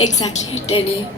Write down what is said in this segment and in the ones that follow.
Exactly at 10 a.m.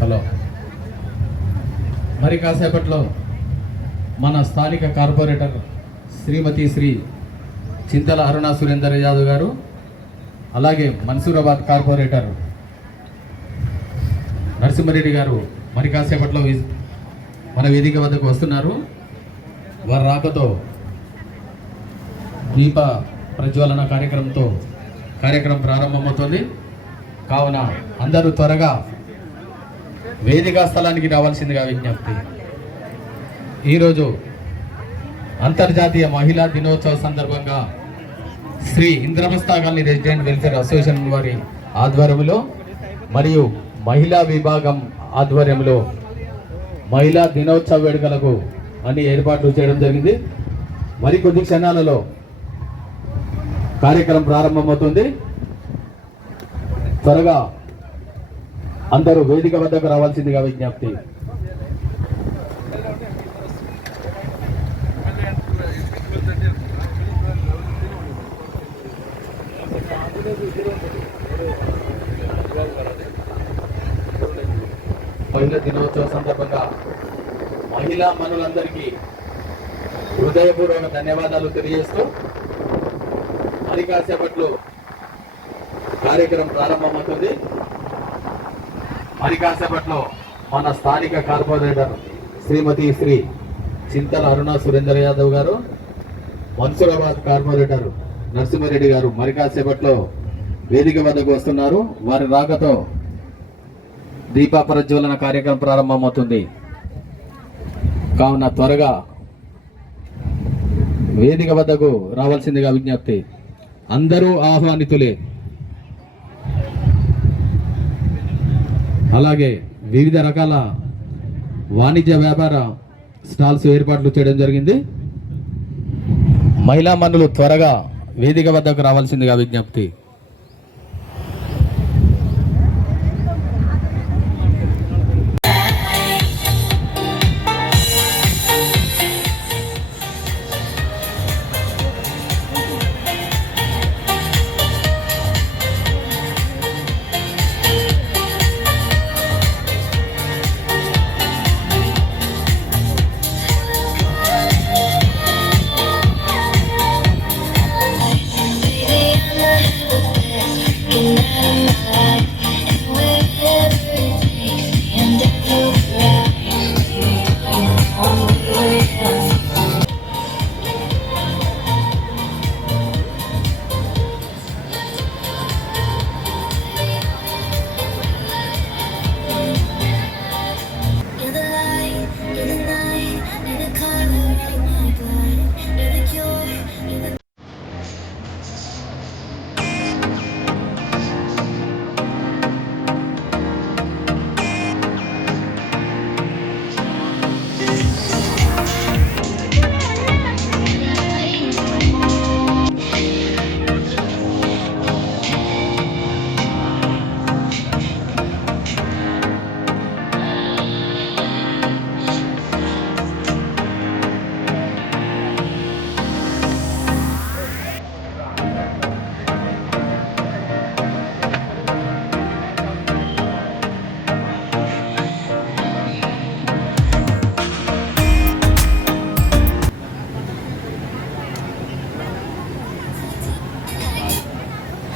Hello, మరి కాసేపట్లో మన స్థానిక కార్పొరేటర్ శ్రీమతి శ్రీ చింతల అరుణ సురేందర్ యాదవ్ గారు, అలాగే మన్సూరాబాద్ కార్పొరేటర్ నరసింహారెడ్డి గారు మరి కాసేపట్లో మన వేదిక వద్దకు వస్తున్నారు. వారి రాకతో దీప ప్రజ్వలన కార్యక్రమం ప్రారంభమవుతుంది. కావున అందరూ త్వరగా వేదికా స్థలానికి రావాల్సిందిగా విజ్ఞప్తి. ఈరోజు అంతర్జాతీయ మహిళా దినోత్సవ సందర్భంగా Shri Indraprastha colony resident welfare association వారి ఆధ్వర్యంలో మరియు మహిళా విభాగం ఆధ్వర్యంలో మహిళా దినోత్సవ వేడుకలకు అన్ని ఏర్పాట్లు చేయడం జరిగింది. మరికొద్ది క్షణాలలో కార్యక్రమం ప్రారంభమవుతుంది. త్వరగా అందరూ వేదిక వద్దకు రావాల్సిందిగా విజ్ఞప్తి. మహిళా దినోత్సవ సందర్భంగా మహిళా మనులందరికీ హృదయపూర్వక ధన్యవాదాలు తెలియజేస్తూ మరి కాసేపట్లో కార్యక్రమం ప్రారంభమవుతుంది. మరి కాసేపట్లో మన స్థానిక కార్పొరేటర్ శ్రీమతి శ్రీ చింతల అరుణ సురేందర్ యాదవ్ గారు, మన్సూరాబాద్ కార్పొరేటర్ నరసింహారెడ్డి గారు మరి కాసేపట్లో వేదిక వద్దకు వస్తున్నారు. వారి రాకతో దీప ప్రజ్వలన కార్యక్రమం ప్రారంభమవుతుంది. కావున త్వరగా వేదిక వద్దకు రావాల్సిందిగా విజ్ఞప్తి. అందరూ ఆహ్వానితులే. అలాగే వివిధ రకాల వాణిజ్య వ్యాపార స్టాల్స్ ఏర్పాట్లు చేయడం జరిగింది. మహిళా మనులు త్వరగా వేదిక వద్దకు రావాల్సిందిగా విజ్ఞప్తి.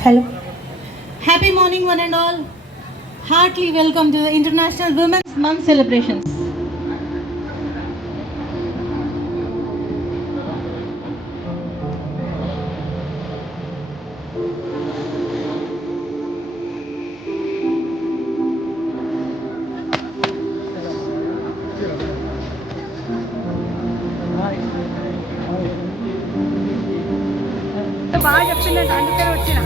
Hello. Happy morning one and all. Heartily welcome to the International Women's Month celebrations. బాగా చెప్తున్నట్టు అందుకని వచ్చిన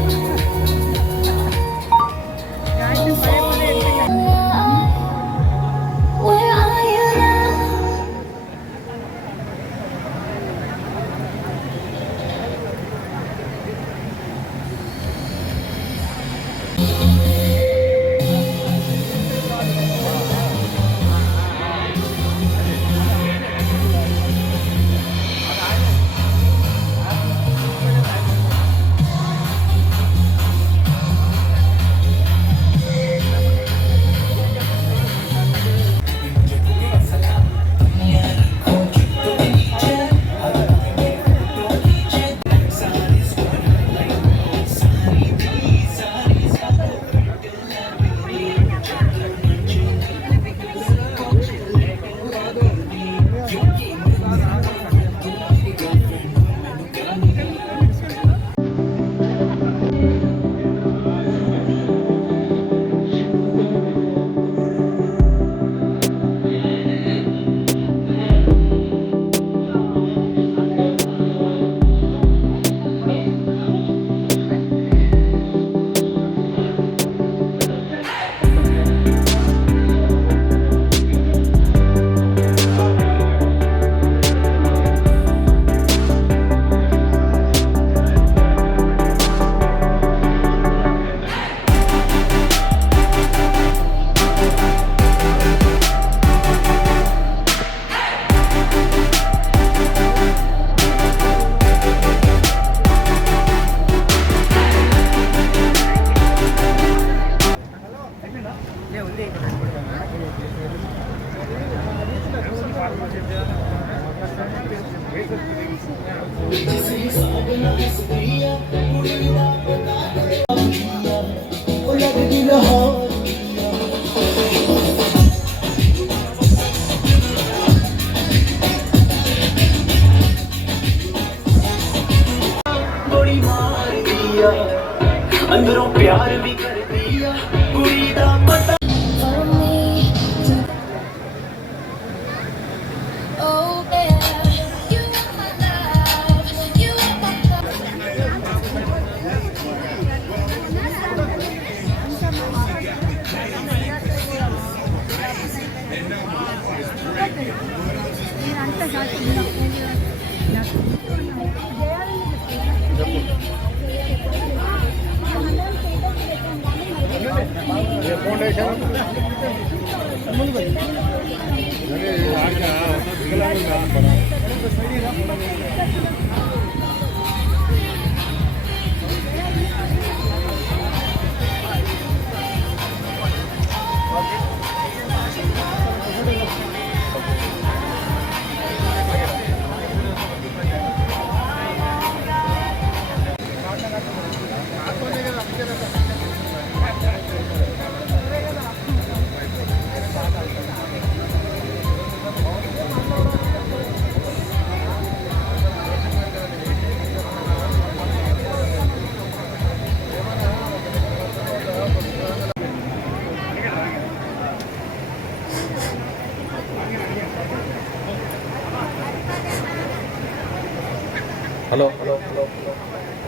హలో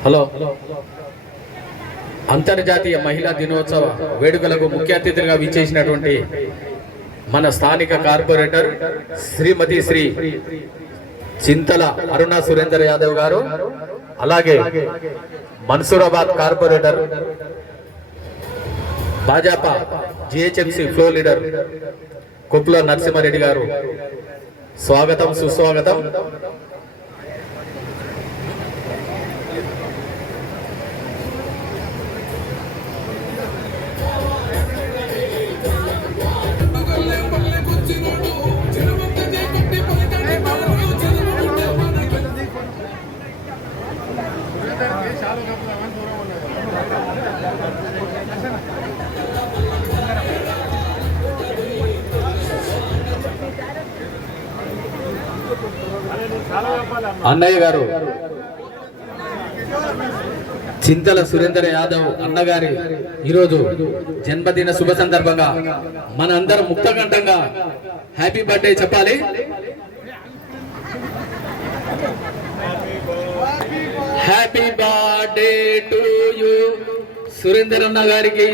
హలో అంతర్జాతీయ మహిళా దినోత్సవ వేడుకలకు ముఖ్య అతిథులుగా విచ్చేసినటువంటి మన స్థానిక కార్పొరేటర్ శ్రీమతి శ్రీ చింతల అరుణ సురేందర్ యాదవ్ గారు, అలాగే Mansoorabad corporator Bhajapa GHMC floor leader Kupla Narasimha Reddy గారు, స్వాగతం సుస్వాగతం. అన్నయ్య గారు చింతల సురేందర్ యాదవ్ అన్నగారి ఈరోజు జన్మదిన శుభ సందర్భంగా మన అందరం ముక్తకంఠంగా హ్యాపీ బర్త్డే చెప్పాలి. Happy birthday to you Surender అన్న గారికి.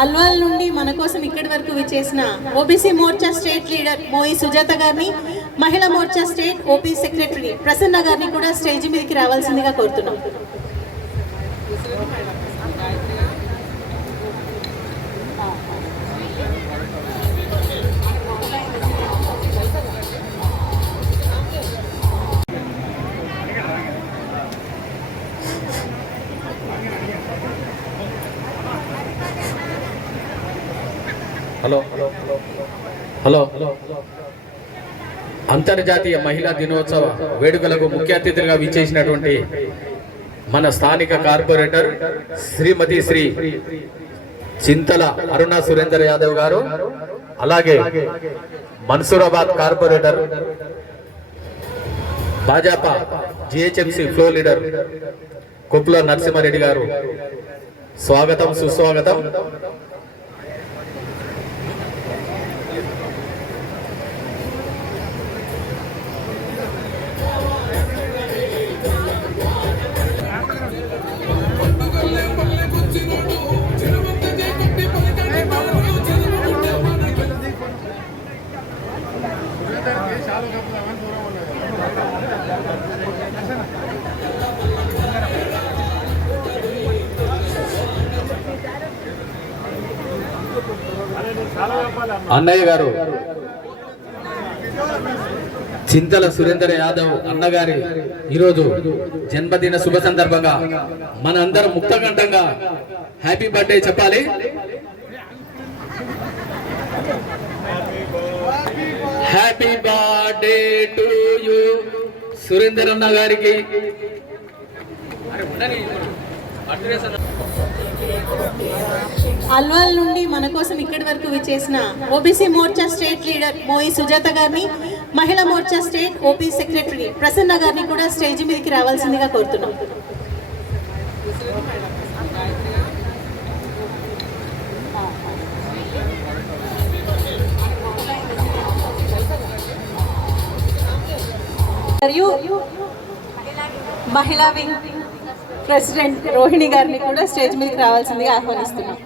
అల్వాల్ నుండి మన కోసం ఇక్కడి వరకు విచ్చేసిన ఓబీసీ మోర్చా స్టేట్ లీడర్ మోయి సుజాత గారిని, మహిళా మోర్చా స్టేట్ ఓపీ సెక్రటరీ ప్రసన్న గారిని కూడా స్టేజ్ మీదకి రావాల్సిందిగా కోరుతున్నాం. హలో హలో అంతర్జాతీయ మహిళా దినోత్సవ వేడుకలకు ముఖ్య అతిథులుగా విచ్చేసినటువంటి మన స్థానిక కార్పొరేటర్ శ్రీమతి శ్రీ చింతల అరుణ సురేందర్ యాదవ్ గారు, అలాగే Mansoorabad corporator Bhajapa GHMC floor leader Kupla Narasimha Reddy గారు, స్వాగతం సుస్వాగతం. అన్నయ్య గారు చింతల సురేందర్ యాదవ్ అన్నగారి ఈరోజు జన్మదిన శుభ సందర్భంగా మన అందరం ముక్తకంఠంగా హ్యాపీ బర్త్డే చెప్పాలి. Happy birthday to you Surender అన్న గారికి. అల్వాల్ నుండి మన కోసం ఇక్కడి వరకు విచ్చేసిన ఓబీసీ మోర్చా స్టేట్ లీడర్ మోయి సుజాత గారిని, మహిళా మోర్చా స్టేట్ ఓపీ సెక్రటరీ ప్రసన్న గారిని కూడా స్టేజ్ మీదకి రావాల్సిందిగా కోరుతున్నాం. మరియు మహిళా వింగ్ ప్రెసిడెంట్ రోహిణి గారిని కూడా స్టేజ్ మీదకి రావాల్సిందిగా ఆహ్వానిస్తున్నాం.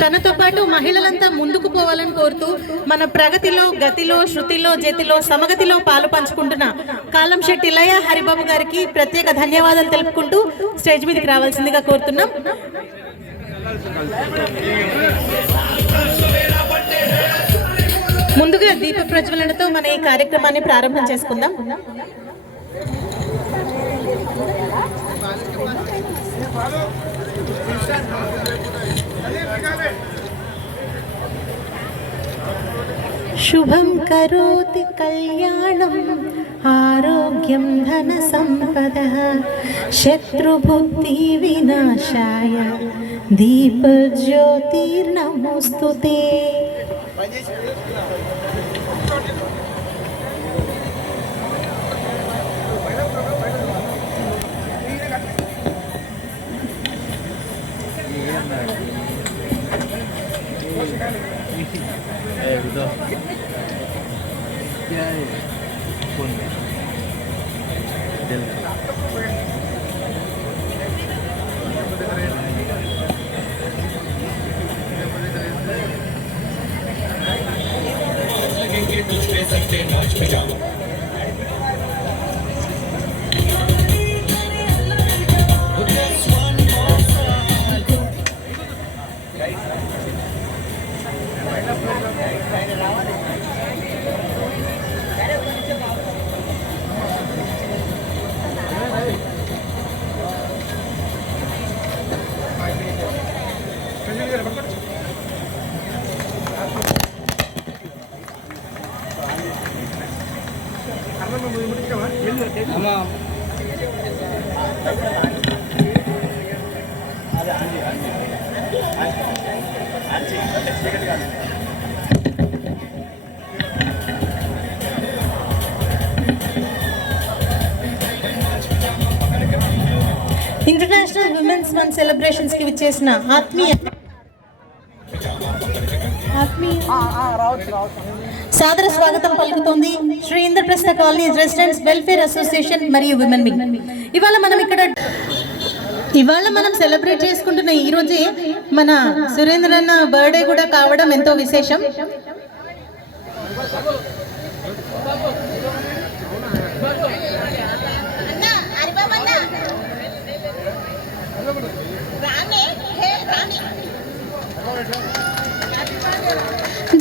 తనతో పాటు మహిళలంతా ముందుకు పోవాలని కోరుతూ మన ప్రగతిలో, గతిలో, శృతిలో, జతిలో, సమగతిలో పాలు పంచుకుంటున్న కాలంశెట్టి లయ హరిబాబు గారికి ప్రత్యేక ధన్యవాదాలు తెలుపుకుంటూ స్టేజ్ మీదకి రావాల్సిందిగా కోరుతున్నాం. ముందుగా దీప ప్రజ్వలనతో మన ఈ కార్యక్రమాన్ని ప్రారంభం చేసుకుందాం. శుభం కరోతి కళ్యాణం ఆరోగ్యం ధన సంపద శత్రుబుద్ధి వినాశాయ దీపజ్యోతిర్నమోస్తుతే. ఇంటర్నేషనల్ విమెన్స్ మంత్ సెలబ్రేషన్స్ కి విచ్చేసిన ఆత్మీయ సాదర స్వాగతం పలుకుతోంది Shri Indraprastha colony residents welfare association మరియు విమెన్ వింగ్. ఇవాళ మనం సెలబ్రేట్ చేసుకుంటున్న ఈ రోజే మన సురేంద్రన్న బర్త్డే కూడా కావడం ఎంతో విశేషం.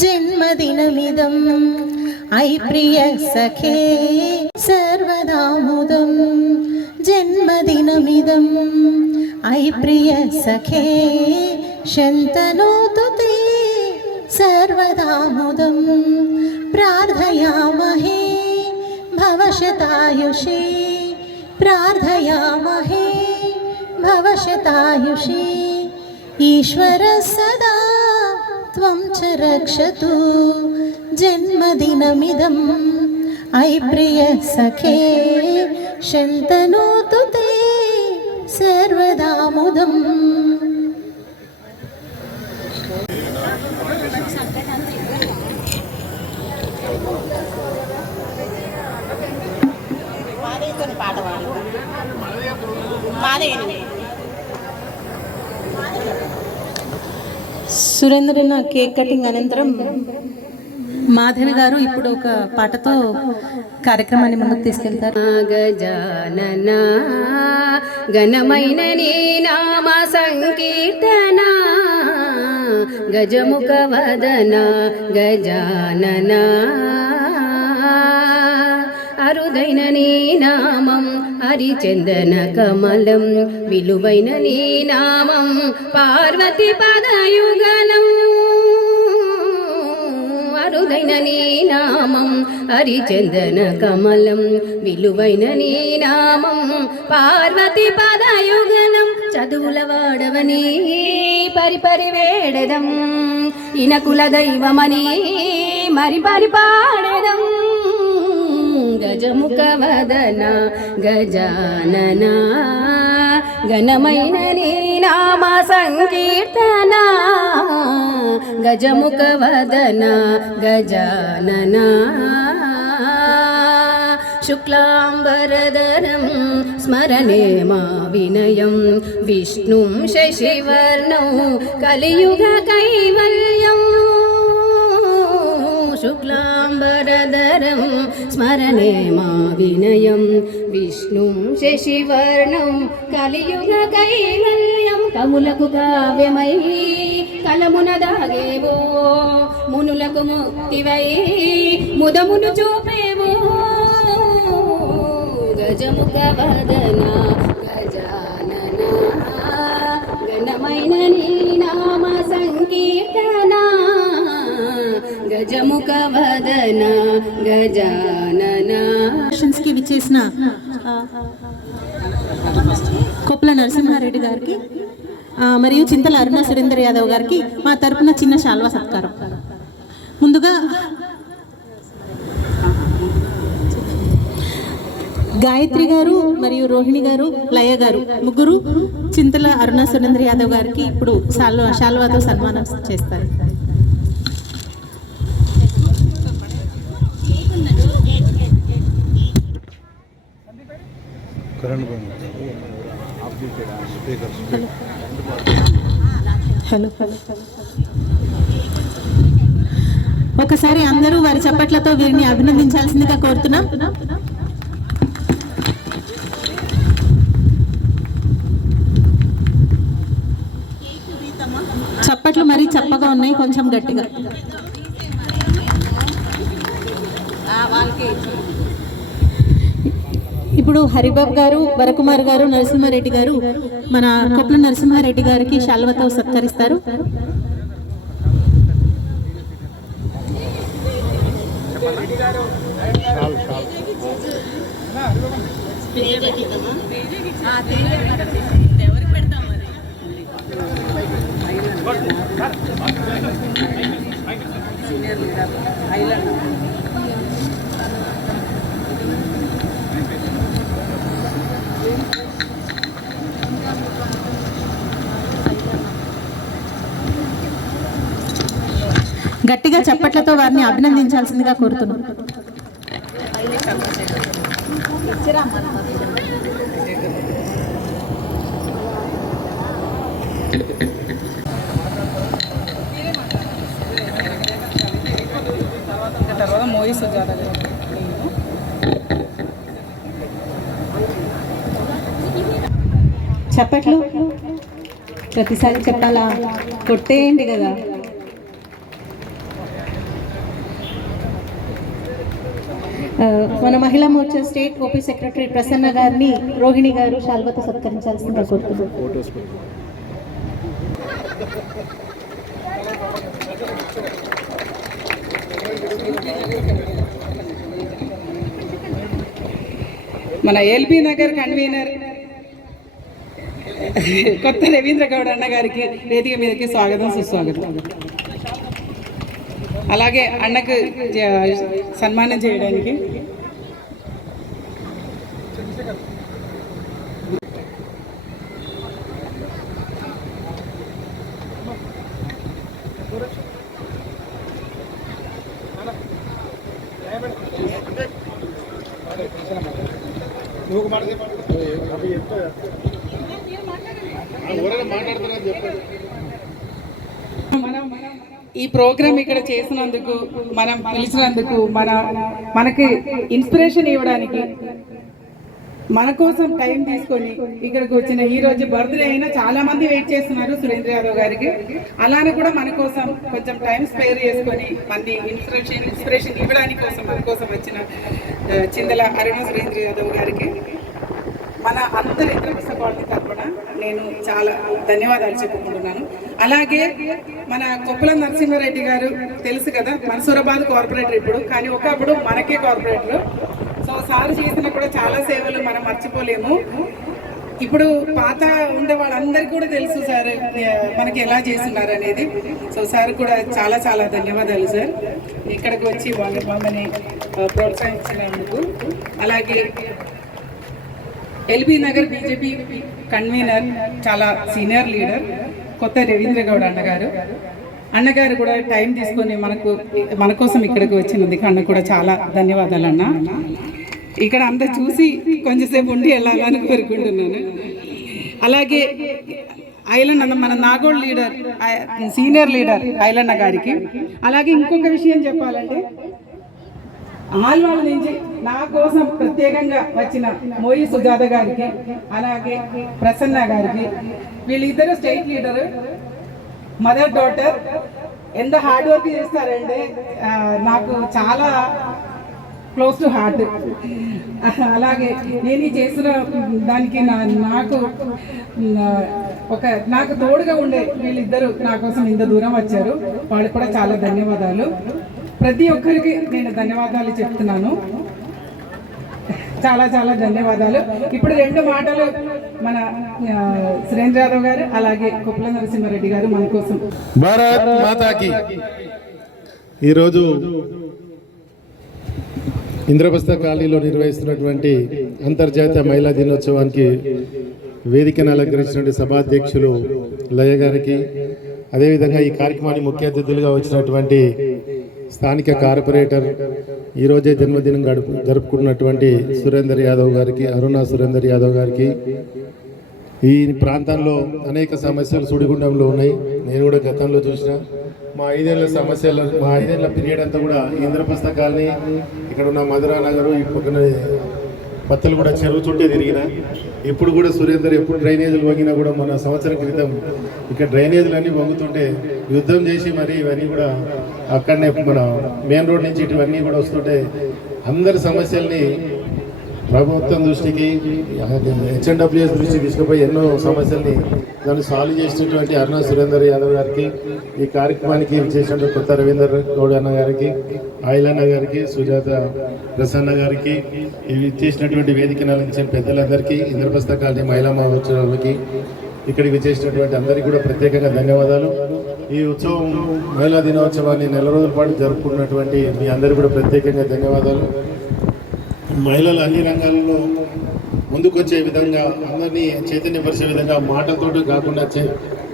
జన్మదినమిదం ఐ ప్రియ సఖే సర్వదాముదం జన్మదినమిదం ఐ ప్రియ సఖే శంతనోతు తే సర్వదాముదం ప్రార్థయామహే భవశతాయుషే ప్రార్థయామహే భవశతాయుషే ఈశ్వర సదా త్వం చ రక్షతు జన్మదినమిదం ఐ ప్రియ సఖే శంతనోతు తే సర్వదాముదం. సురేంద్రన్న కేక్ కటింగ్ అనంతరం మాధవి గారు ఇప్పుడు ఒక పాటతో కార్యక్రమాన్ని ముందుకు తీసుకెళ్తారు. గజానన ఘనమైన నీ నామ సంకీర్తన గజముఖ వదన గజానన అరుదైన నీ నామం హరిచందన కమలం విలువైన నీ నామం పార్వతి పదయుగలం అరుదైన నీ నామం హరిచందన కమలం విలువైన నీ నామం పార్వతి పదయుగలం చదువుల వాడవని పరిపరి వేడదం ఇనకుల దైవమని మరి పాడెదం గజముఖ వదన గజానన ఘనమైన నీ నామ సంకీర్తన గజముఖ వదన గజానన శుక్లాంబరధరం స్మరణే మా వినయం విష్ణుం శశివర్ణం కలియుగ కైవల్యం శుక్లాంబరధరం స్మరణే మా వినయం విష్ణుం శశివర్ణం కలియుగ కైవల్యం కములకు కావ్యమై కలమున దాగేవో మునులకు ముక్తివై ముదమును చూపేవో గజముఖ వదన గజానన ఘనమైన నీ నామ సంకీర్తన గజముఖ వదన గజానన కి విచ్చేసిన కొప్పుల నరసింహారెడ్డి గారికి మరియు చింతల అరుణ సురేందర్ యాదవ్ గారికి మా తరపున చిన్న శాల్వా సత్కారం. ముందుగా గాయత్రి గారు మరియు రోహిణి గారు లయ గారు ముగ్గురు చింతల అరుణ సురేందర్ యాదవ్ గారికి ఇప్పుడు శాల్వాతో సన్మానం చేస్తారు. హలో ఒకసారి అందరూ వారి చప్పట్లతో వీరిని అభినందించాల్సిందిగా కోరుతున్నాం. చప్పట్లు మరీ చప్పగా ఉన్నాయి, కొంచెం గట్టిగా. ఇప్పుడు హరిబాబు గారు, వరకుమార్ గారు, నరసింహారెడ్డి గారు మన కొప్పుల నరసింహారెడ్డి గారికి శాల్వతో సత్కరిస్తారు. గట్టిగా చప్పట్లతో వారిని అభినందించాల్సిందిగా కోరుతున్నాం. చప్పట్లు ప్రతిసారి చెప్పాలా? కొట్టేయండి కదా. మన మహిళా మోర్చా స్టేట్ ఓపీ సెక్రటరీ ప్రసన్న గారిని రోహిణి గారు శాల్వతో సత్కరించాల్సిందిగా కోరుతున్నారు. మన ఎల్బీ నగర్ కన్వీనర్ కొత్త రవీంద్ర గౌడ్ అన్న గారికి వేదిక మీదకి స్వాగతం, సుస్వాగతం. అలాగే అన్నకు సన్మానం చేయడానికి ఈ ప్రోగ్రామ్ ఇక్కడ చేసినందుకు, మనం పిలిచినందుకు, మనకి ఇన్స్పిరేషన్ ఇవ్వడానికి, మన కోసం టైం తీసుకొని ఇక్కడికి వచ్చిన ఈ రోజు బర్త్డే అయినా చాలా మంది వెయిట్ చేస్తున్నారు సురేంద్ర యాదవ్ గారికి. అలానే కూడా మన కోసం కొంచెం టైం స్పేర్ చేసుకొని మంది ఇన్స్పిరేషన్ ఇవ్వడానికి కోసం మన కోసం వచ్చిన చింతల అరుణ సురేంద్ర యాదవ్ గారికి మన అందరి ఇంద్రప్రస్థ కాలనీ తరపున నేను చాలా ధన్యవాదాలు చెప్పుకుంటున్నాను. అలాగే మన కొప్పుల నరసింహారెడ్డి గారు తెలుసు కదా, మన్సూరాబాద్ కార్పొరేటర్ ఇప్పుడు, కానీ ఒకప్పుడు మనకే కార్పొరేటర్. సో సార్ చేసిన కూడా చాలా సేవలు మనం మర్చిపోలేము. ఇప్పుడు పాత ఉండే వాళ్ళందరికీ కూడా తెలుసు సార్ మనకి ఎలా చేస్తున్నారు అనేది. సో సార్ కూడా చాలా చాలా ధన్యవాదాలు సార్, ఇక్కడికి వచ్చి మమ్మల్ని ప్రోత్సహించినందుకు. అలాగే ఎల్బీ నగర్ బీజేపీ కన్వీనర్, చాలా సీనియర్ లీడర్ కొత్త రవీంద్ర గౌడ్ అన్నగారు కూడా టైం తీసుకొని మన కోసం ఇక్కడికి వచ్చినందుకు అన్న కూడా చాలా ధన్యవాదాలు అన్న. ఇక్కడ అంతా చూసి కొంచెంసేపు ఉండి వెళ్ళాలని కోరుకుంటున్నాను. అలాగే ఐలన్న మన నాగోల్ లీడర్, సీనియర్ లీడర్ ఐలన్న గారికి. అలాగే ఇంకొక విషయం చెప్పాలంటే, ఆల్వాళ్ళ నుంచి నా కోసం ప్రత్యేకంగా వచ్చిన మోయి సుజాత గారికి, అలాగే ప్రసన్న గారికి, వీళ్ళిద్దరు స్టేట్ లీడరు, మదర్ డాటర్, ఎంత హార్డ్ వర్క్ చేస్తారంటే నాకు చాలా క్లోజ్ టు హార్ట్. అలాగే నేను ఈ చేసిన దానికి నాకు తోడుగా ఉండే వీళ్ళిద్దరూ నా కోసం ఇంత దూరం వచ్చారు. వాళ్ళకి కూడా చాలా ధన్యవాదాలు. ప్రతి ఒక్కరికి నేను ధన్యవాదాలు చెప్తున్నాను. చాలా చాలా ధన్యవాదాలు. ఇప్పుడు 2 మాటలు మన సురేంద్ర యాదవ్ గారు, అలాగే కుప్పల నరసింహారెడ్డి గారు మన కోసం. భారత్ మాతాకి. ఈరోజు ఇంద్రప్రస్థ కాలనీలో నిర్వహిస్తున్నటువంటి అంతర్జాతీయ మహిళా దినోత్సవానికి వేదికను అలంకరించినటువంటి సభాధ్యక్షులు లయ గారికి, అదేవిధంగా ఈ కార్యక్రమానికి ముఖ్య అతిథులుగా వచ్చినటువంటి స్థానిక కార్పొరేటర్, ఈరోజే జన్మదినం జరుపుకున్నటువంటి సురేందర్ యాదవ్ గారికి, అరుణ సురేందర్ యాదవ్ గారికి. ఈ ప్రాంతంలో అనేక సమస్యలు సుడిగుండంలో ఉన్నాయి. నేను కూడా గతంలో చూసిన మా 5 ఏళ్ల పీరియడ్ అంతా కూడా ఇంద్రప్రస్థ కాలనీ, ఇక్కడ ఉన్న మధురా నగరు, ఈ పక్కన పత్తలు కూడా చెరువు చుట్టే తిరిగిన. ఇప్పుడు కూడా సురేందర్ ఎప్పుడు డ్రైనేజీలు వంగినా కూడా మొన్న సంవత్సరం క్రితం ఇక్కడ డ్రైనేజీలు అన్నీ వంగుతుంటే యుద్ధం చేసి మరి ఇవన్నీ కూడా అక్కడనే మన మెయిన్ రోడ్ నుంచి ఇటువన్నీ కూడా వస్తుంటే అందరి సమస్యల్ని ప్రభుత్వం దృష్టికి, హెచ్ఎండబ్ల్యూఎస్ దృష్టికి తీసుకుపోయి ఎన్నో సమస్యల్ని దాన్ని సాల్వ్ చేసినటువంటి అరుణ సురేందర్ యాదవ్ గారికి, ఈ కార్యక్రమానికి చేసిన కొత్త రవీందర్ గౌడ్ అన్న గారికి, ఐలన్న గారికి, సుజాత ప్రసన్న గారికి, ఇవి చేసినటువంటి వేదికను అలంకరించిన పెద్దలందరికీ, ఇంద్రప్రస్థ కాలనీ మహిళా మహోత్సవాలకి ఇక్కడికి చేసినటువంటి అందరికీ కూడా ప్రత్యేకంగా ధన్యవాదాలు. ఈ ఉత్సవం మహిళా దినోత్సవాన్ని 4 రోజుల పాటు జరుపుకున్నటువంటి మీ అందరికీ కూడా ప్రత్యేకంగా ధన్యవాదాలు. మహిళలు అన్ని రంగాల్లో ముందుకొచ్చే విధంగా, అందరినీ చైతన్యపరిచే విధంగా మాటలతోటి కాకుండా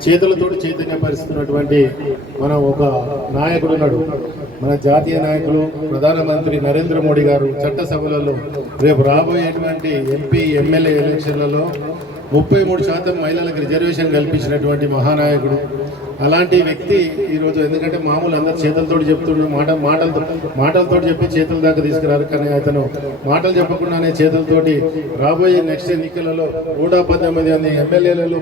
చేతులతోటి చైతన్యపరుస్తున్నటువంటి మన ఒక నాయకుడు ఉన్నాడు. మన జాతీయ నాయకులు ప్రధానమంత్రి నరేంద్ర మోడీ గారు చట్టసభలలో రేపు రాబోయేటువంటి ఎంపీ ఎమ్మెల్యే ఎలక్షన్లలో 33% మహిళలకు రిజర్వేషన్ కల్పించినటువంటి మహానాయకుడు. అలాంటి వ్యక్తి ఈరోజు, ఎందుకంటే మామూలు అందరు చేతులతో చెప్తుండ్రు, మాటలతో చెప్పి చేతుల దాకా తీసుకురారు. కానీ అతను మాటలు చెప్పకుండానే చేతులతోటి రాబోయే నెక్స్ట్ ఎన్నికలలో 118 మంది ఎమ్మెల్యేలలో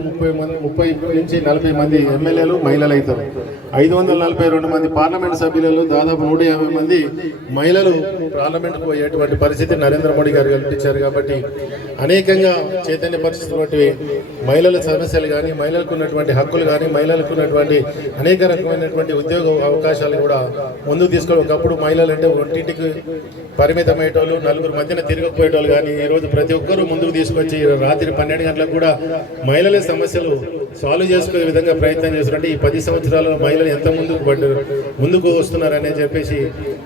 30 నుంచి 40 మంది ఎమ్మెల్యేలు మహిళలు అవుతారు. 542 మంది పార్లమెంట్ సభ్యులలో దాదాపు 150 మంది మహిళలు పార్లమెంట్కు పోయేటువంటి పరిస్థితి నరేంద్ర మోడీ గారు కల్పించారు. కాబట్టి అనేకంగా చైతన్యపరుస్తున్నటువంటి మహిళల సమస్యలు కానీ, మహిళలకు ఉన్నటువంటి హక్కులు కానీ, మహిళలకు ఉన్నటువంటి అనేక రకమైనటువంటి ఉద్యోగ అవకాశాలు కూడా ముందుకు తీసుకోవాలి. ఒకప్పుడు మహిళలు అంటే ఒంటింటికి పరిమితమయ్యేటోళ్ళు, 4 మధ్యన తిరగకపోయేటోళ్ళు, కానీ ఈరోజు ప్రతి ఒక్కరూ ముందుకు తీసుకొచ్చి రాత్రి 12 గంటలకు కూడా మహిళల సమస్యలు సాల్వ్ చేసుకునే విధంగా ప్రయత్నం చేస్తున్నట్టు ఈ 10 సంవత్సరాలలో మహిళలు ఎంత ముందుకు వస్తున్నారనే చెప్పేసి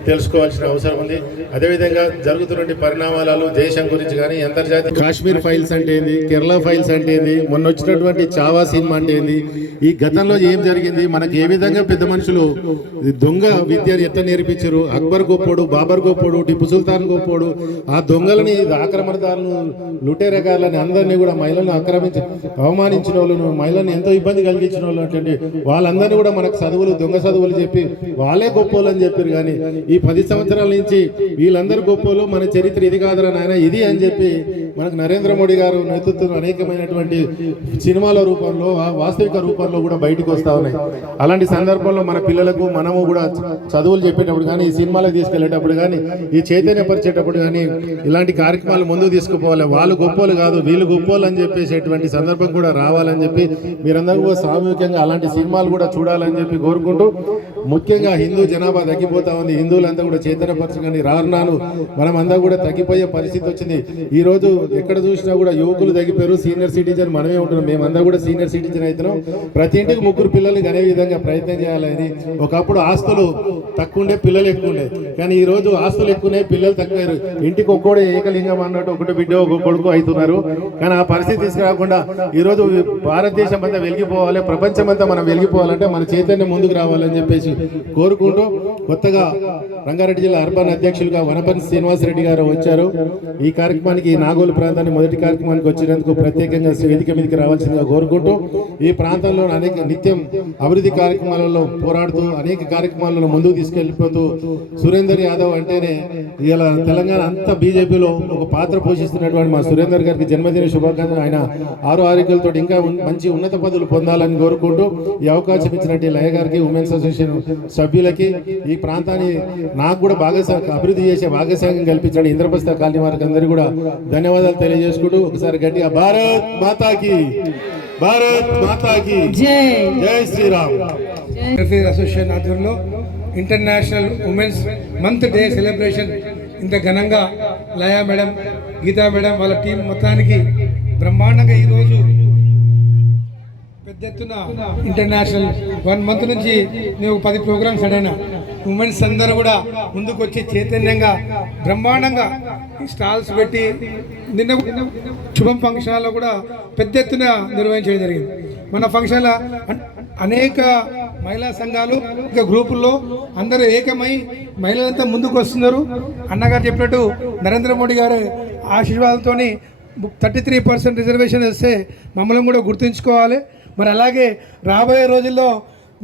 తెలుసుకోవాల్సిన అవసరం ఉంది. అదేవిధంగా జరుగుతున్న పరిణామాలు దేశం గురించి కానీ, అంతర్జాతీయ కాశ్మీర్ ఫైల్స్ అంటే ఏంది, కేరళ ఫైల్స్ అంటే ఏంది, మొన్న వచ్చినటువంటి చావా సినిమా అంటే ఏంది, ఈ గతంలో ఏం జరిగింది, మనకి ఏ విధంగా పెద్ద మనుషులు దొంగ విద్యను ఎట్లా నేర్పించారు, అక్బర్ గొప్పోడు, బాబర్ గొప్పోడు, టిప్పు సుల్తాన్ గొప్పోడు, ఆ దొంగలని, ఆక్రమణదారులను, లుటేరగాళ్ళని అందరినీ కూడా మహిళలను ఆక్రమించి అవమానించిన వాళ్ళను, మహిళలను ఎంతో ఇబ్బంది కలిగించిన వాళ్ళు అటువంటి వాళ్ళందరినీ కూడా మనకు చదువులు, దొంగ చదువులు చెప్పి వాళ్ళే గొప్పోలు అని చెప్పారు. కానీ ఈ 10 సంవత్సరాల నుంచి వీళ్ళందరూ గొప్పోలు, మన చరిత్ర ఇది కాదురా నాయన ఇది అని చెప్పి మనకు నరేంద్ర మోడీ గారు నేతృత్వం అనేకమైనటువంటి సినిమాల రూపంలో, వాస్తవిక రూపంలో కూడా బయటకు వస్తూ ఉన్నాయి. అలాంటి సందర్భంలో మన పిల్లలకు మనము కూడా చదువులు చెప్పేటప్పుడు కానీ, ఈ సినిమాలకు తీసుకెళ్లేటప్పుడు కానీ, ఈ చైతన్యపరిచేటప్పుడు కానీ ఇలాంటి కార్యక్రమాలు ముందుకు తీసుకుపోవాలి. వాళ్ళు గొప్పోలు కాదు, వీళ్ళు గొప్పోలు అని చెప్పేసేటువంటి సందర్భం కూడా రావాలని చెప్పి మీరందరూ కూడా సామూహికంగా అలాంటి సినిమాలు కూడా చూడాలని చెప్పి కోరుకుంటూ, ముఖ్యంగా హిందూ జనాభా తగ్గిపోతా ఉంది. హిందువులంతా కూడా చైతన్యపరచగానే రాను మనం అంతా కూడా తగ్గిపోయే పరిస్థితి వచ్చింది. ఈ రోజు ఎక్కడ చూసినా కూడా యువకులు తగ్గిపోయారు. సీనియర్ సిటిజన్ మనమే ఉంటున్నాం. మేమంతా కూడా సీనియర్ సిటిజన్ అవుతున్నాం. ప్రతి ఇంటికి 3 పిల్లలకి అనే విధంగా ప్రయత్నం చేయాలని. ఒకప్పుడు ఆస్తులు తక్కువ ఉండే, పిల్లలు ఎక్కువ ఉండే, కానీ ఈ రోజు ఆస్తులు ఎక్కువనే, పిల్లలు తక్కువ. ఇంటికి ఒక్కోడే ఏకలింగం అన్నట్టు ఒకటి బిడ్డ ఒక కొడుకు అవుతున్నారు. కానీ ఆ పరిస్థితి తీసుకురాకుండా ఈరోజు భారతదేశం అంతా వెలిగిపోవాలి, ప్రపంచం అంతా మనం వెలిగిపోవాలంటే మన చైతన్యం ముందుకు రావాలని చెప్పేసి కోరుకుంటూ, కొత్తగా రంగారెడ్డి జిల్లా అర్బన్ అధ్యక్షులుగా వనపర్తి శ్రీనివాసరెడ్డి గారు వచ్చారు. ఈ కార్యక్రమానికి నాగోలు ప్రాంతాన్ని మొదటి కార్యక్రమానికి వచ్చినందుకు ప్రత్యేకంగా వేదిక మీదకి రావాల్సిందిగా కోరుకుంటూ, ఈ ప్రాంతంలో అనేక నిత్యం అభివృద్ధి కార్యక్రమాలలో పోరాడుతూ అనేక కార్యక్రమాలను ముందుకు తీసుకెళ్లిపోతూ సురేందర్ యాదవ్ అంటేనే ఇలా తెలంగాణ అంతా బీజేపీలో ఒక పాత్ర పోషిస్తున్నటువంటి మా సురేందర్ గారికి జన్మదిన శుభాకాంక్షలు. ఆయన ఆరోగ్యాలతో ఇంకా మంచి ఉన్నత పదవులు పొందాలని కోరుకుంటూ, ఈ అవకాశం ఇచ్చినట్టు లయ గారికి, ఉమెన్స్ అసోసియేషన్ సభ్యులకి, ఈ ప్రాంతాన్ని నాకు కూడా అభివృద్ధి చేసే భాగస్వామ్యం కల్పించండి ఇంద్రప్రస్థ కాలనీ వారికి అందరూ కూడా ధన్యవాదాలు తెలియజేసుకుంటూ ఒకసారి గట్టిగా భారత్ మాతాకి, భారత్ మాతాకి జై శ్రీరామ్. వెల్ఫేర్ అసోసియేషన్ ఆధ్వర్యంలో international women's month day celebration ఇంత ఘనంగా లయా మేడం, గీతా మేడం వాళ్ళ టీం మొత్తానికి బ్రహ్మాండంగా ఈరోజు పెద్ద ఎత్తున ఇంటర్నేషనల్ 1 మంత్ నుంచి నేను 10 ప్రోగ్రామ్స్ అడైనా ఉమెన్స్ అందరూ కూడా ముందుకు వచ్చి చైతన్యంగా బ్రహ్మాండంగా స్టాల్స్ పెట్టి నిన్న శుభం ఫంక్షన్లో కూడా పెద్ద ఎత్తున నిర్వహించడం జరిగింది. మన ఫంక్షన్లో అనేక మహిళా సంఘాలు ఇంకా గ్రూపుల్లో అందరూ ఏకమై మహిళలంతా ముందుకు వస్తున్నారు. అన్నగారు చెప్పినట్టు నరేంద్ర మోడీ గారి ఆశీర్వాదంతో 33% రిజర్వేషన్ వస్తే మమ్మల్ని కూడా గుర్తుంచుకోవాలి. మరి అలాగే రాబోయే రోజుల్లో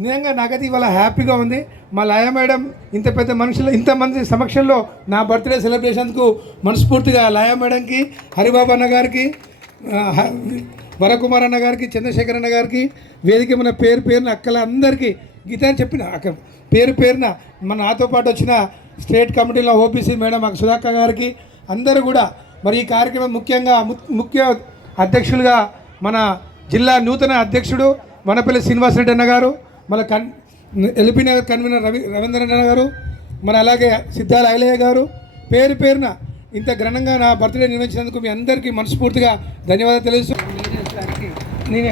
నిజంగా నాకైతే ఇవాళ హ్యాపీగా ఉంది. మా లయ మేడం ఇంత పెద్ద మనుషులు ఇంతమంది సమక్షంలో నా బర్త్డే సెలబ్రేషన్కు మనస్ఫూర్తిగా లయ మేడంకి, హరిబాబు అన్న గారికి, వరకుమార్ అన్న గారికి, చంద్రశేఖర్ అన్న గారికి, వేదిక మన పేరున అక్కల అందరికీ గీత అని చెప్పిన అక్క పేరున మన నాతో పాటు వచ్చిన స్టేట్ కమిటీలో ఓబీసీ మేడం సుధాకర్ గారికి అందరూ కూడా మరి ఈ కార్యక్రమం ముఖ్య అధ్యక్షులుగా మన జిల్లా నూతన అధ్యక్షుడు వనపల్లి శ్రీనివాసరెడ్డి అన్న గారు, మన ఎల్పీ నగర్ కన్వీనర్ రవీంద్ర అన్న గారు, మన అలాగే సిద్ధాల ఐలయ్య గారు, పేరున ఇంత ఘనంగా నా బర్త్డే నిర్వహించినందుకు మీ అందరికీ మనస్ఫూర్తిగా ధన్యవాదాలు తెలుస్తున్నాను. నేనే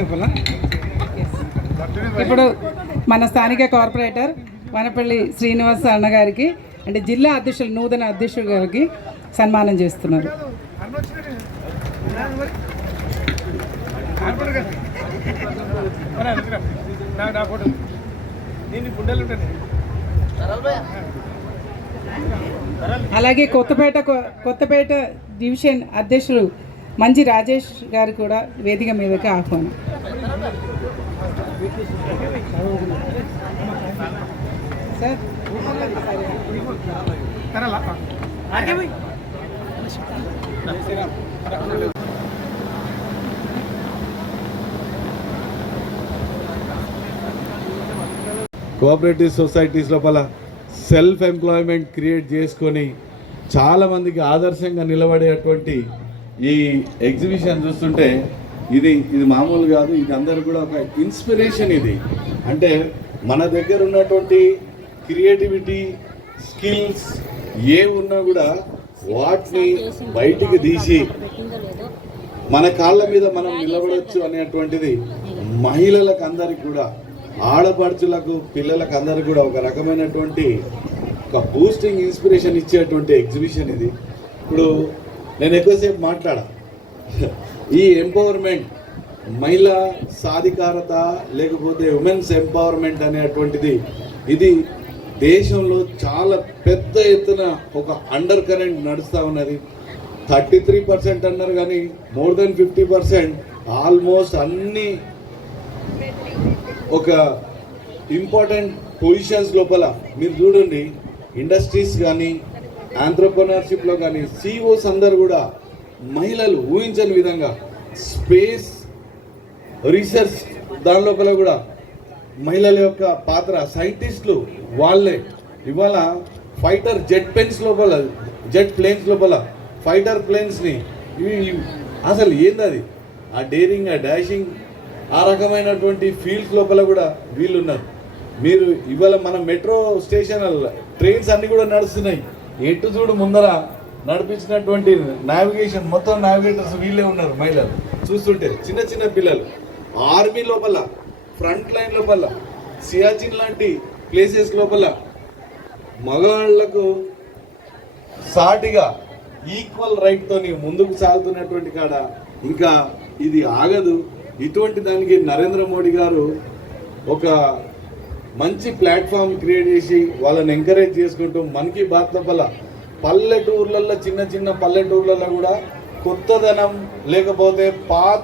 ఇప్పుడు మన స్థానిక కార్పొరేటర్ వనపల్లి శ్రీనివాస అన్న గారికి అంటే జిల్లా అధ్యక్షులు నూతన అధ్యక్షుడు గారికి సన్మానం చేస్తున్నారు. అలాగే కొత్తపేట డివిజన్ అధ్యక్షులు మంచి రాజేష్ గారు కూడా వేదిక మీదకి ఆహ్వానం. సార్ కోఆపరేటివ్ సొసైటీస్ లోపల సెల్ఫ్ ఎంప్లాయ్మెంట్ క్రియేట్ చేసుకొని చాలామందికి ఆదర్శంగా నిలబడేటువంటి ఈ ఎగ్జిబిషన్ చూస్తుంటే ఇది మామూలు కాదు. ఇది అందరూ కూడా ఒక ఇన్స్పిరేషన్. ఇది అంటే మన దగ్గర ఉన్నటువంటి క్రియేటివిటీ స్కిల్స్ ఏ ఉన్నా కూడా వాటిని బయటికి తీసి మన కాళ్ళ మీద మనం నిలబడవచ్చు అనేటువంటిది మహిళలకు అందరికి కూడా, ఆడపడుచులకు, పిల్లలకు అందరికి కూడా ఒక రకమైనటువంటి ఒక బూస్టింగ్ ఇన్స్పిరేషన్ ఇచ్చేటువంటి ఎగ్జిబిషన్ ఇది. ఇప్పుడు నేను ఎక్కువసేపు మాట్లాడా ఈ ఎంపవర్మెంట్, మహిళా సాధికారత లేకపోతే ఉమెన్స్ ఎంపవర్మెంట్ అనేటువంటిది ఇది దేశంలో చాలా పెద్ద ఎత్తున ఒక అండర్ కరెంట్ నడుస్తూ ఉన్నది. 33% అన్నారు కానీ మోర్ దెన్ 50% ఆల్మోస్ట్ అన్ని ఒక ఇంపార్టెంట్ పొజిషన్స్ లోపల మీరు చూడండి. ఇండస్ట్రీస్ కానీ ఆంట్రప్రెన్యూర్షిప్లో కానీ సిఇఓస్ అందరు కూడా మహిళలు. ఊహించని విధంగా స్పేస్ రీసెర్చ్ దాని లోపల కూడా మహిళల యొక్క పాత్ర. సైంటిస్టులు వాళ్ళే ఇవాళ ఫైటర్ జెట్ ప్లేన్స్ లోపల ఫైటర్ ప్లేన్స్ని అసలు ఏందది ఆ డేరింగ్, ఆ డాషింగ్, ఆ రకమైనటువంటి ఫీల్డ్స్ లోపల కూడా వీళ్ళు ఉన్నారు. మీరు ఇవాళ మన మెట్రో స్టేషన్ ట్రైన్స్ అన్నీ కూడా నడుస్తున్నాయి. ఎటు చూడు ముందర నడిపించినటువంటి నావిగేషన్ మొత్తం నావిగేటర్స్ వీళ్ళే ఉన్నారు మహిళలు. చూస్తుంటే చిన్న చిన్న పిల్లలు ఆర్మీ లోపల ఫ్రంట్ లైన్ లోపల సియాచిన్ లాంటి ప్లేసెస్ లోపల మగవాళ్లకు సాటిగా ఈక్వల్ రైట్తో ముందుకు సాగుతున్నటువంటి కాడ ఇంకా ఇది ఆగదు. ఇటువంటి దానికి నరేంద్ర మోడీ గారు ఒక మంచి ప్లాట్ఫామ్ క్రియేట్ చేసి వాళ్ళని ఎంకరేజ్ చేసుకుంటూ మనకి బాత్ లోపల పల్లెటూర్లలో చిన్న చిన్న పల్లెటూర్లలో కూడా కొత్తదనం లేకపోతే పాత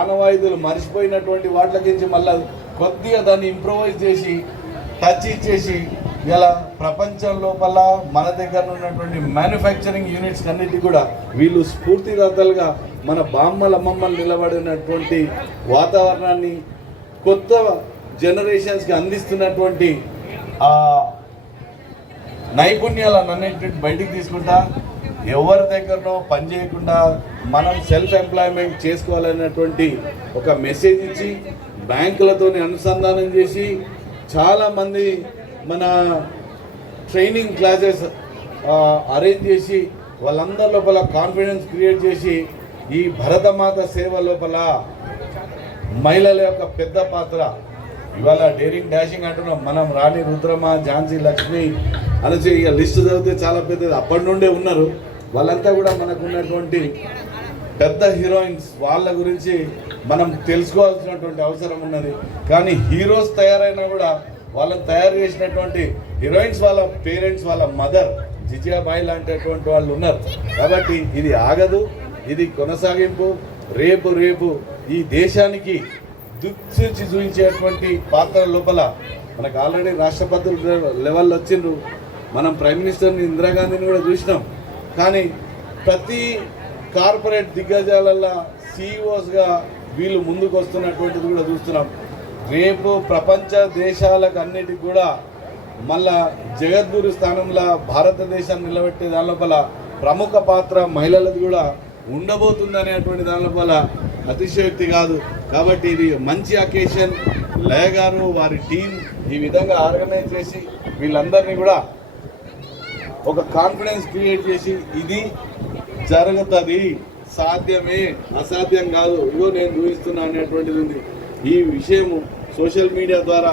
ఆనవాయితీలు మర్చిపోయినటువంటి వాటికి మళ్ళీ కొద్దిగా దాన్ని ఇంప్రూవైజ్ చేసి టచ్ ఇచ్చేసి ఇలా ప్రపంచం లోపల మన దగ్గర ఉన్నటువంటి మ్యానుఫ్యాక్చరింగ్ యూనిట్స్ అన్నిటి కూడా వీళ్ళు స్ఫూర్తిదాతలుగా మన బామ్మల అమ్మమ్మలు నిలబడినటువంటి వాతావరణాన్ని కొత్త జనరేషన్స్కి అందిస్తున్నటువంటి ఆ నైపుణ్యాలను అన్నింటిని బయటికి తీసుకుంటా ఎవరి దగ్గరనో పని చేయకుండా మనం సెల్ఫ్ ఎంప్లాయ్మెంట్ చేసుకోవాలన్నటువంటి ఒక మెసేజ్ ఇచ్చి బ్యాంకులతో అనుసంధానం చేసి చాలామంది మన ట్రైనింగ్ క్లాసెస్ అరేంజ్ చేసి వాళ్ళందరి లోపల కాన్ఫిడెన్స్ క్రియేట్ చేసి ఈ భరతమాత సేవ లోపల మహిళల యొక్క పెద్ద పాత్ర ఇవాళ డేరింగ్ డాషింగ్ అంటున్నాం మనం రాణి రుద్రమ ఝాన్సీ లక్ష్మి అనేసి ఇక లిస్టు చదివితే చాలా పెద్దది అప్పటి నుండే ఉన్నారు వాళ్ళంతా కూడా మనకు ఉన్నటువంటి పెద్ద హీరోయిన్స్ వాళ్ళ గురించి మనం తెలుసుకోవాల్సినటువంటి అవసరం ఉన్నది కానీ హీరోస్ తయారైనా కూడా వాళ్ళని తయారు చేసినటువంటి హీరోయిన్స్ వాళ్ళ పేరెంట్స్ వాళ్ళ మదర్ జిజియాబాయి లాంటిటువంటి వాళ్ళు ఉన్నారు కాబట్టి ఇది ఆగదు ఇది కొనసాగింపు రేపు రేపు ఈ దేశానికి దిక్సూచి చూపించేటువంటి పాత్ర లోపల మనకు ఆల్రెడీ రాష్ట్రపతుల లెవెల్లో వచ్చిండ్రు మనం ప్రైమ్ మినిస్టర్ని ఇందిరాగాంధీని కూడా చూసినాం కానీ ప్రతి కార్పొరేట్ దిగ్గజాలల్లో సిఇఓస్గా వీళ్ళు ముందుకు వస్తున్నటువంటిది కూడా చూస్తున్నాం రేపు ప్రపంచ దేశాలకు అన్నిటికి కూడా మళ్ళా జగద్గురు స్థానంలో భారతదేశాన్ని నిలబెట్టే దాని లోపల ప్రముఖ పాత్ర మహిళలది కూడా ఉండబోతుందనేటువంటి దాని లోపల అతిశయోక్తి కాదు కాబట్టి ఇది మంచి అకేషన్ లయ గారు వారి టీం ఈ విధంగా ఆర్గనైజ్ చేసి వీళ్ళందరినీ కూడా ఒక కాన్ఫిడెన్స్ క్రియేట్ చేసి ఇది జరుగుతుంది సాధ్యమే అసాధ్యం కాదు ఇగో నేను చూపిస్తున్నా అనేటువంటిది ఉంది ఈ విషయము సోషల్ మీడియా ద్వారా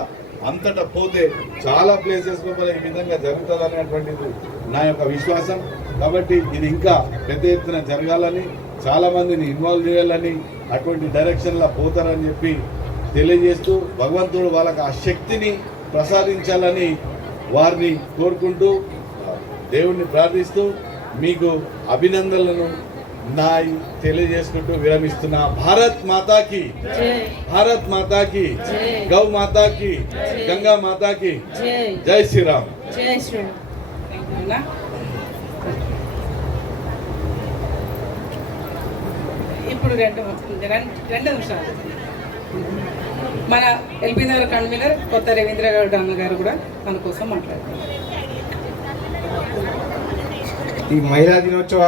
అంతటా పోతే చాలా ప్లేసెస్ లోపల ఈ విధంగా జరుగుతుంది అనేటువంటిది నా యొక్క విశ్వాసం కాబట్టి ఇది ఇంకా పెద్ద ఎత్తున జరగాలని చాలామందిని ఇన్వాల్వ్ చేయాలని అటువంటి డైరెక్షన్లో పోతారని చెప్పి తెలియజేస్తూ భగవంతుడు వాళ్ళకి ఆ శక్తిని ప్రసాదించాలని వారిని కోరుకుంటూ దేవుణ్ణి ప్రార్థిస్తూ మీకు అభినందనలను నా తెలియజేసుకుంటూ విరమిస్తున్నా భారత్ మాతాకి భారత్ మాతాకి గౌ మాతాకి గంగా మాతాకి జై శ్రీరామ్ జై శ్రీరామ్. ఇప్పుడు రెండు నిమిషాలు మన ఎల్బీ నగర్ కన్వీనర్ కొత్త రవీంద్ర గౌడ్ అన్న గారు కూడా మన కోసం మాట్లాడుతున్నారు. ఈ మహిళా దినోత్సవ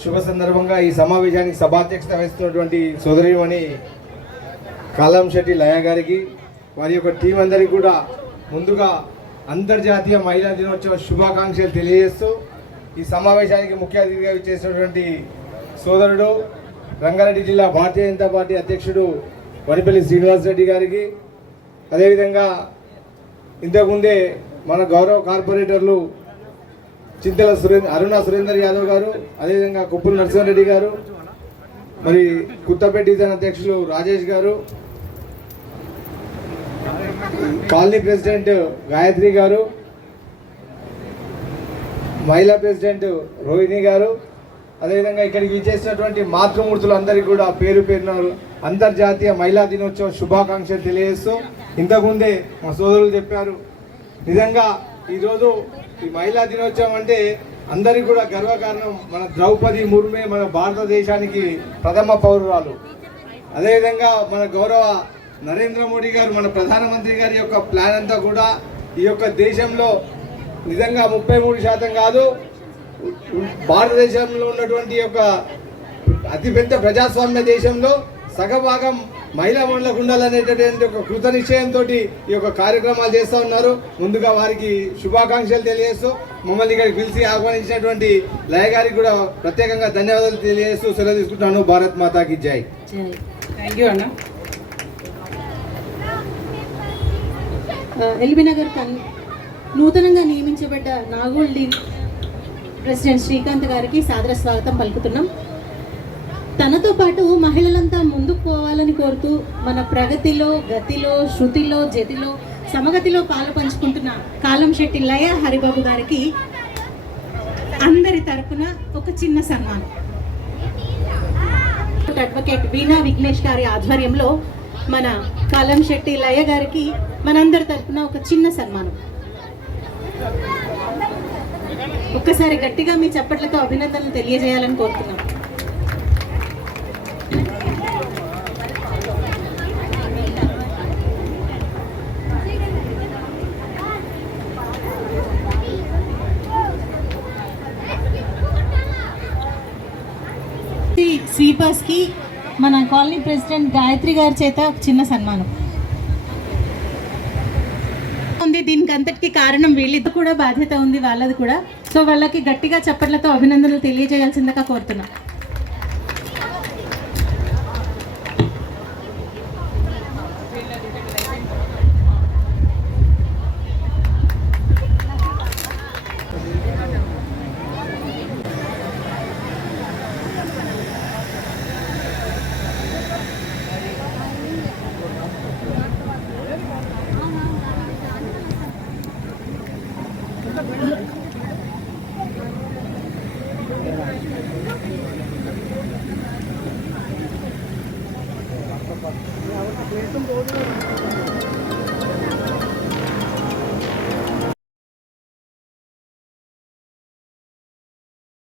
శుభ సందర్భంగా ఈ సమావేశానికి సభాధ్యక్షత వహిస్తున్నటువంటి సోదరిమణి కాలం శెట్టి లయ గారికి వారి యొక్క టీం అందరికీ కూడా ముందుగా అంతర్జాతీయ మహిళా దినోత్సవ శుభాకాంక్షలు తెలియజేస్తూ ఈ సమావేశానికి ముఖ్య అతిథిగా చేసినటువంటి సోదరుడు రంగారెడ్డి జిల్లా భారతీయ జనతా పార్టీ అధ్యక్షుడు వనిపల్లి శ్రీనివాస్ రెడ్డి గారికి అదేవిధంగా ఇంతకుముందే మన గౌరవ కార్పొరేటర్లు చింతల అరుణ సురేందర్ యాదవ్ గారు అదేవిధంగా కుప్పుల నరసింహారెడ్డి గారు మరి కుత్తపేట డివిజన్ అధ్యక్షులు రాజేష్ గారు కాలనీ ప్రెసిడెంట్ గాయత్రి గారు మహిళా ప్రెసిడెంట్ రోహిణి గారు అదేవిధంగా ఇక్కడికి విచ్చేసినటువంటి మాతృమూర్తులందరికీ కూడా పేరు పేరున అంతర్జాతీయ మహిళా దినోత్సవ శుభాకాంక్షలు తెలియజేస్తూ ఇంతకుముందే మా సోదరులు చెప్పారు నిజంగా ఈరోజు ఈ మహిళా దినోత్సవం అంటే అందరికీ కూడా గర్వకారణం. మన ద్రౌపది ముర్మే మన భారతదేశానికి ప్రథమ పౌరురాలు. అదేవిధంగా మన గౌరవ నరేంద్ర మోడీ గారు మన ప్రధానమంత్రి గారి యొక్క ప్లాన్ అంతా కూడా ఈ యొక్క దేశంలో నిజంగా 33% కాదు భారతదేశంలో ఉన్నటువంటి యొక్క అతిపెద్ద ప్రజాస్వామ్య దేశంలో సగభాగం మహిళా మండలకు ఉండాలనేటటువంటి ఒక కృత నిశ్చయంతో ఈ యొక్క కార్యక్రమాలు చేస్తూ ఉన్నారు. ముందుగా వారికి శుభాకాంక్షలు తెలియజేస్తూ మమ్మల్ని ఇక్కడికి పిలిచి ఆహ్వానించినటువంటి లయ గారికి కూడా ప్రత్యేకంగా ధన్యవాదాలు తెలియజేస్తూ సెలవు తీసుకుంటున్నాను. భారత్ మాతాకి జై. థ్యాంక్ యూ అన్న. ఎల్బీ నగర్ నూతనంగా నియమించబడ్డ నాగోల్డి ప్రెసిడెంట్ శ్రీకాంత్ గారికి సాదర స్వాగతం పలుకుతున్నాం. తనతో పాటు మహిళలంతా ముందుకు పోవాలని కోరుతూ మన ప్రగతిలో, గతిలో, శృతిలో, జతిలో సమగతిలో పాలు పంచుకుంటున్న కాలం శెట్టి లయ హరిబాబు గారికి అందరి తరపున ఒక చిన్న సన్మానం. అడ్వకేట్ వీణా విఘ్నేష్ గారి ఆధ్వర్యంలో మన కాలం శెట్టి లయ గారికి మనందరి తరపున ఒక చిన్న సన్మానం. ఒక్కసారి గట్టిగా మీ చప్పట్లతో అభినందనలు తెలియజేయాలని కోరుతున్నాం. స్వీపర్స్ కి మన కాలనీ ప్రెసిడెంట్ గాయత్రి గారి చేత ఒక చిన్న సన్మానం ఉంది. దీనికి అంతటికి కారణం వీళ్ళిద్దరు కూడా బాధ్యత ఉంది, వాళ్ళది కూడా. సో వాళ్ళకి గట్టిగా చప్పట్లతో అభినందనలు తెలియజేయాల్సిందిగా కోరుతున్నాం.